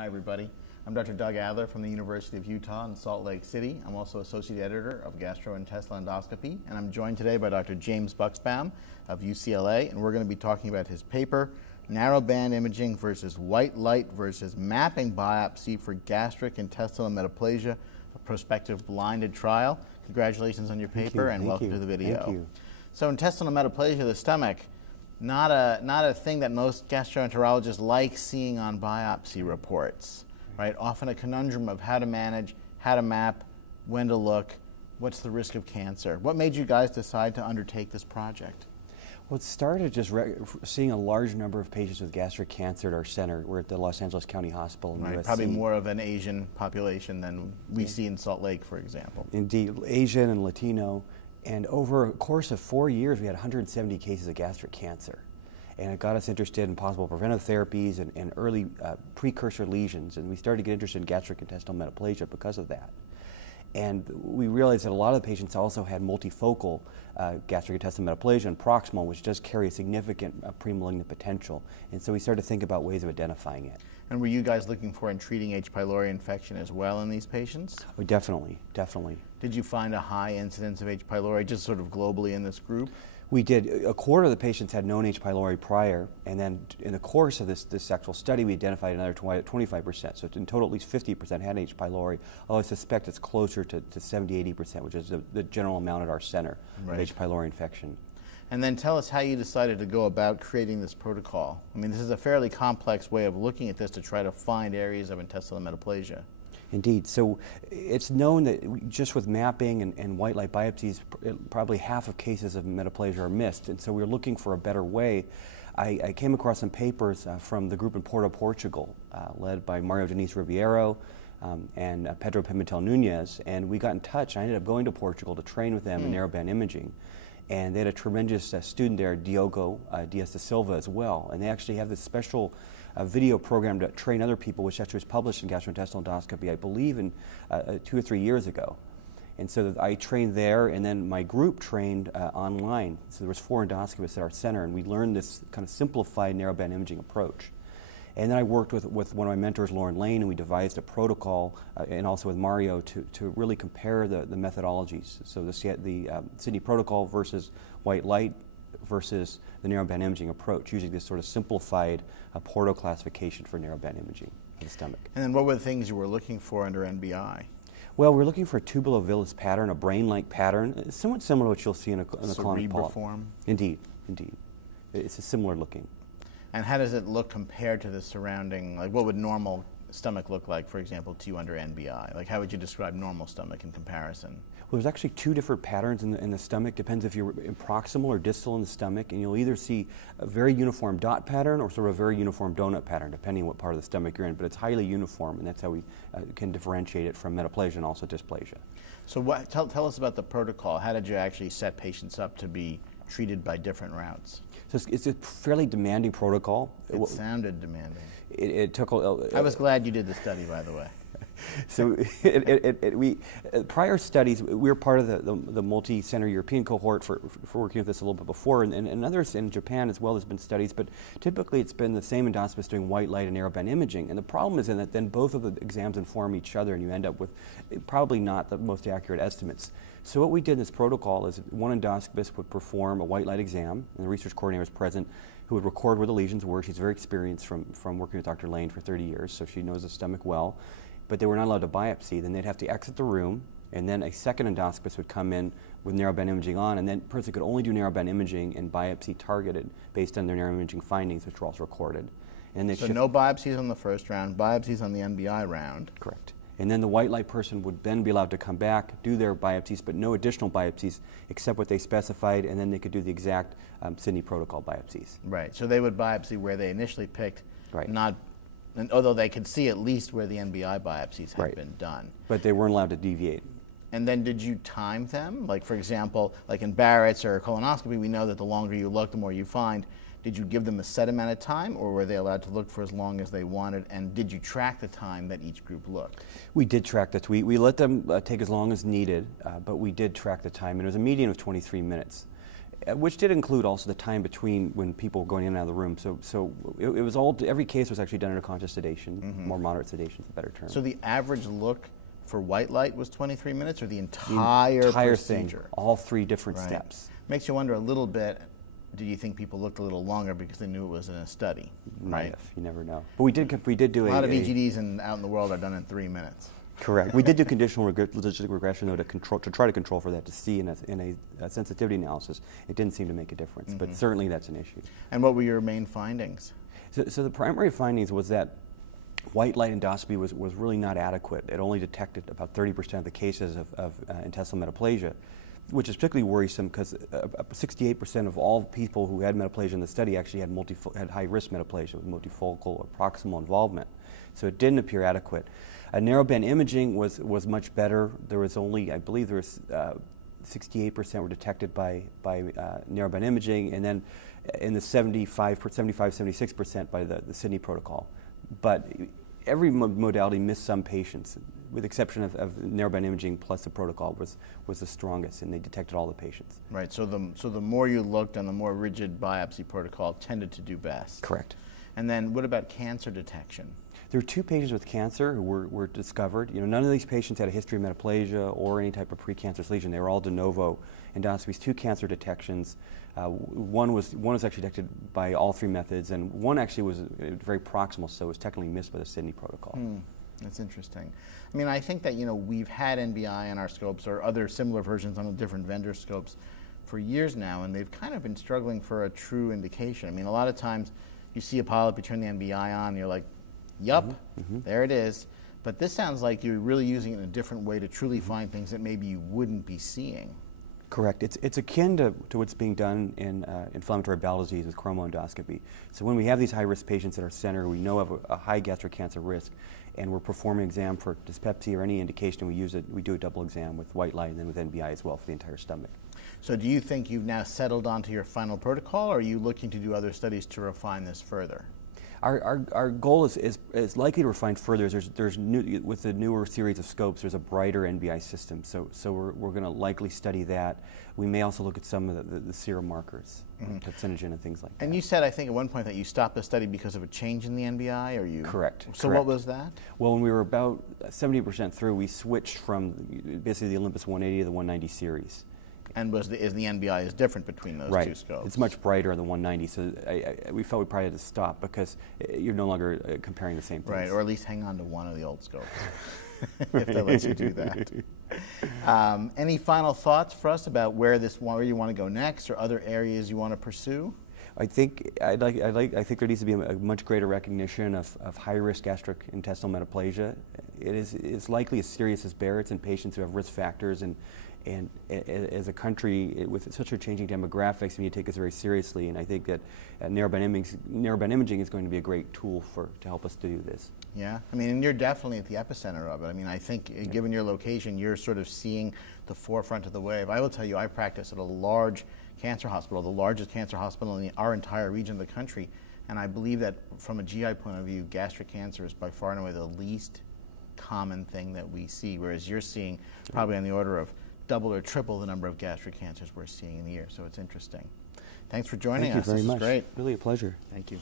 Hi, everybody. I'm Dr. Doug Adler from the University of Utah in Salt Lake City. I'm also Associate Editor of Gastrointestinal Endoscopy, and I'm joined today by Dr. James Buxbaum of UCLA, and we're going to be talking about his paper, Narrowband Imaging versus White Light versus Mapping Biopsy for Gastric Intestinal Metaplasia, a prospective blinded trial. Congratulations on your paper, and welcome to the video. Thank you. So intestinal metaplasia of the stomach, not a thing that most gastroenterologists like seeing on biopsy reports, right? Often a conundrum of how to manage, how to map, when to look, what's the risk of cancer. What made you guys decide to undertake this project? Well, it started just seeing a large number of patients with gastric cancer at our center. We're at the Los Angeles County Hospital in USC. Probably more of an Asian population than we see in Salt Lake, for example. Indeed, Asian and Latino. And over a course of 4 years, we had 170 cases of gastric cancer. And it got us interested in possible preventive therapies and early precursor lesions. And we started to get interested in gastric intestinal metaplasia because of that. And we realized that a lot of the patients also had multifocal gastric intestinal metaplasia and proximal, which does carry a significant premalignant potential. And so we started to think about ways of identifying it. And were you guys looking for and treating H. pylori infection as well in these patients? Oh, definitely, definitely. Did you find a high incidence of H. pylori just sort of globally in this group? We did. A quarter of the patients had known H. pylori prior, and then in the course of this actual study, we identified another 25%. So in total, at least 50% had H. pylori, although I suspect it's closer to 70–80%, which is the general amount at our center of H. pylori infection. And then tell us how you decided to go about creating this protocol. I mean, this is a fairly complex way of looking at this to try to find areas of intestinal metaplasia. Indeed. So it's known that just with mapping and white light biopsies, probably half of cases of metaplasia are missed. And so we were looking for a better way. I came across some papers from the group in Porto, Portugal, led by Mario Denise Ribeiro and Pedro Pimentel Nunez. And we got in touch. I ended up going to Portugal to train with them in narrowband imaging. And they had a tremendous student there, Diogo Dias da Silva, as well. And they actually have this special video program to train other people, which actually was published in Gastrointestinal Endoscopy, I believe, in 2 or 3 years ago. And so I trained there, and then my group trained online. So there was 4 endoscopists at our center, and we learned this kind of simplified narrowband imaging approach. And then I worked with one of my mentors, Lauren Lane, and we devised a protocol, and also with Mario, to really compare the methodologies. So the Sydney protocol versus white light versus the narrowband imaging approach, using this sort of simplified Porto classification for narrowband imaging of the stomach. And then what were the things you were looking for under NBI? Well, we're looking for a tubulovillous pattern, a brain-like pattern, somewhat similar to what you'll see in a colonic polyp. Form? Indeed, indeed. It's a similar looking. And how does it look compared to the surrounding, like what would normal stomach look like, for example, to you under NBI? Like how would you describe normal stomach in comparison? Well, there's actually 2 different patterns in the stomach. Depends if you're proximal or distal in the stomach, and you'll either see a very uniform dot pattern or sort of a very uniform donut pattern, depending on what part of the stomach you're in. But it's highly uniform, and that's how we can differentiate it from metaplasia and also dysplasia. So tell us about the protocol. How did you actually set patients up to be treated by different routes? So it's a fairly demanding protocol. It sounded demanding. It took I was glad you did the study, by the way. So prior studies, we were part of the multi-center European cohort for working with this a little bit before, and others in Japan as well. There's been studies, but typically it's been the same endoscopists doing white light and narrowband imaging. And the problem is in that then both of the exams inform each other, and you end up with probably not the most accurate estimates. So what we did in this protocol is one endoscopist would perform a white light exam, and the research coordinator was present, who would record where the lesions were. She's very experienced from working with Dr. Lane for 30 years, so she knows the stomach well. But they were not allowed to biopsy. Then they'd have to exit the room, and then a second endoscopist would come in with narrowband imaging on, and then the person could only do narrowband imaging and biopsy targeted based on their narrowband imaging findings, which were also recorded. And so no biopsies on the first round, biopsies on the NBI round. Correct. And then the white light person would then be allowed to come back, do their biopsies, but no additional biopsies except what they specified, and then they could do the exact Sydney protocol biopsies. Right. So they would biopsy where they initially picked, right. And although they could see at least where the NBI biopsies had been done. But they weren't allowed to deviate. And then did you time them? Like, for example, like in Barrett's or colonoscopy, we know that the longer you look, the more you find. Did you give them a set amount of time, or were they allowed to look for as long as they wanted? And did you track the time that each group looked? We did track that. We let them take as long as needed, but we did track the time. And it was a median of 23 minutes. which did include also the time between when people were going in and out of the room. So it was all, every case was actually done under conscious sedation. More moderate sedation is a better term. So the average look for white light was 23 minutes, or the entire procedure? Thing, all 3 different steps. Makes you wonder a little bit, do you think people looked a little longer because they knew it was in a study? Might have, you never know. But we did do a lot of EGDs out in the world are done in 3 minutes. Correct. We did do conditional logistic regression, though, to try to control for that, to see in a sensitivity analysis. It didn't seem to make a difference, but certainly that's an issue. And what were your main findings? So the primary findings was that white light endoscopy was really not adequate. It only detected about 30% of the cases of intestinal metaplasia, which is particularly worrisome because 68% of all people who had metaplasia in the study actually had high-risk metaplasia with multifocal or proximal involvement. So it didn't appear adequate. Narrowband imaging was much better. There was only, I believe there was 68% were detected by narrowband imaging, and then in the 76% by the Sydney protocol. But every modality missed some patients, with the exception of narrowband imaging plus the protocol was the strongest, and they detected all the patients. Right, so the more you looked and the more rigid biopsy protocol tended to do best. Correct. And then what about cancer detection? There were 2 patients with cancer who were discovered. None of these patients had a history of metaplasia or any type of precancerous lesion. They were all de novo endoscopies, 2 cancer detections. One was actually detected by all 3 methods, and one actually was very proximal, so it was technically missed by the Sydney protocol. That's interesting. I mean, I think that we've had NBI on our scopes or other similar versions on the different vendor scopes for years now, and they've kind of been struggling for a true indication. I mean, a lot of times you see a polyp, you turn the NBI on, and you're like, yup, there it is. But this sounds like you're really using it in a different way to truly find things that maybe you wouldn't be seeing. Correct. It's akin to what's being done in inflammatory bowel disease with chromoendoscopy. So when we have these high-risk patients at our center, we know of a high gastric cancer risk, and we're performing an exam for dyspepsia or any indication, we do a double exam with white light and then with NBI as well for the entire stomach. So do you think you've now settled onto your final protocol, or are you looking to do other studies to refine this further? Our goal is likely to refine further. With the newer series of scopes, there's a brighter NBI system, so we're going to likely study that. We may also look at some of the serum markers, carcinogen and things like that. And you said, I think at one point, that you stopped the study because of a change in the NBI, or you? Correct. So what was that? Well, when we were about 70% through, we switched from basically the Olympus 180 to the 190 series. And is the NBI is different between those 2 scopes? It's much brighter on the 190, so we felt we probably had to stop because you're no longer comparing the same things. Right, or at least hang on to one of the old scopes, if they let you do that. Any final thoughts for us about where you want to go next, or other areas you want to pursue? I think there needs to be a much greater recognition of high-risk gastrointestinal metaplasia. It is likely as serious as Barrett's in patients who have risk factors, and as a country with such a changing demographics, we need to take this very seriously. And I think that narrowband imaging is going to be a great tool to help us to do this. Yeah, I mean, and you're definitely at the epicenter of it. I mean, I think given your location, you're sort of seeing the forefront of the wave. I will tell you, I practice at a large cancer hospital, the largest cancer hospital in our entire region of the country, and I believe that from a GI point of view, gastric cancer is by far and away the least common thing that we see, whereas you're seeing probably on the order of double or triple the number of gastric cancers we're seeing in a year. So it's interesting. Thanks for joining us. Thank you very much. This is great. Really a pleasure. Thank you.